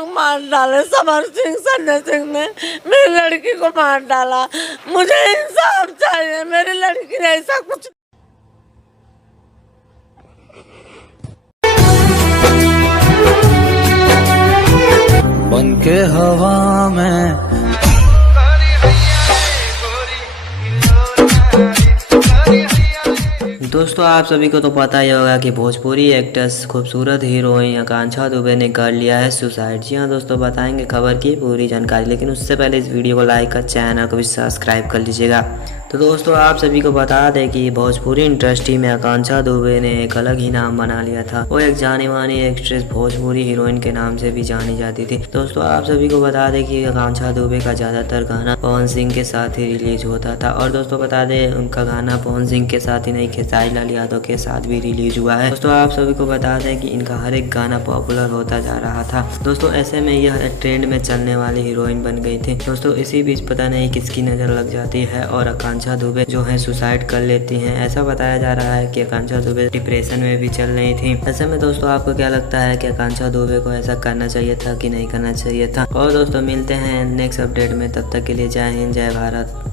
लोग मार डाले। समर सिंह, संजय सिंह ने मेरी लड़की को मार डाला। मुझे इंसाफ चाहिए, मेरी लड़की ने ऐसा कुछ। बनके हवा में दोस्तों, आप सभी को तो पता ही होगा कि भोजपुरी एक्ट्रेस खूबसूरत हीरोइन आकांक्षा दुबे ने कर लिया है सुसाइड। जी हाँ दोस्तों, बताएंगे खबर की पूरी जानकारी, लेकिन उससे पहले इस वीडियो को लाइक कर चैनल को भी सब्सक्राइब कर लीजिएगा। तो दोस्तों, आप सभी को बता दें कि भोजपुरी इंडस्ट्री में आकांक्षा दुबे ने एक अलग ही नाम बना लिया था। वो एक जानी मानी एक्ट्रेस भोजपुरी हीरोइन के नाम से भी जानी जाती थी। दोस्तों, आप सभी को बता दें कि आकांक्षा दुबे का ज़्यादातर गाना पवन सिंह के साथ ही रिलीज होता था। और दोस्तों बता दें, उनका गाना पवन सिंह के साथ ही नहीं, खेसारी लाल यादव के साथ भी रिलीज हुआ है। दोस्तों, आप सभी को बता दें कि इनका हर एक गाना पॉपुलर होता जा रहा था। दोस्तों, ऐसे में यह ट्रेंड में चलने वाली हीरोइन बन गई थी। दोस्तों, इसी बीच पता नहीं किसकी नज़र लग जाती है और आकांक्षा दुबे जो है सुसाइड कर लेती हैं। ऐसा बताया जा रहा है कि आकांक्षा दुबे डिप्रेशन में भी चल रही थी। ऐसे में दोस्तों, आपको क्या लगता है कि आकांक्षा दुबे को ऐसा करना चाहिए था कि नहीं करना चाहिए था? और दोस्तों, मिलते हैं नेक्स्ट अपडेट में, तब तक के लिए जय हिंद, जय भारत।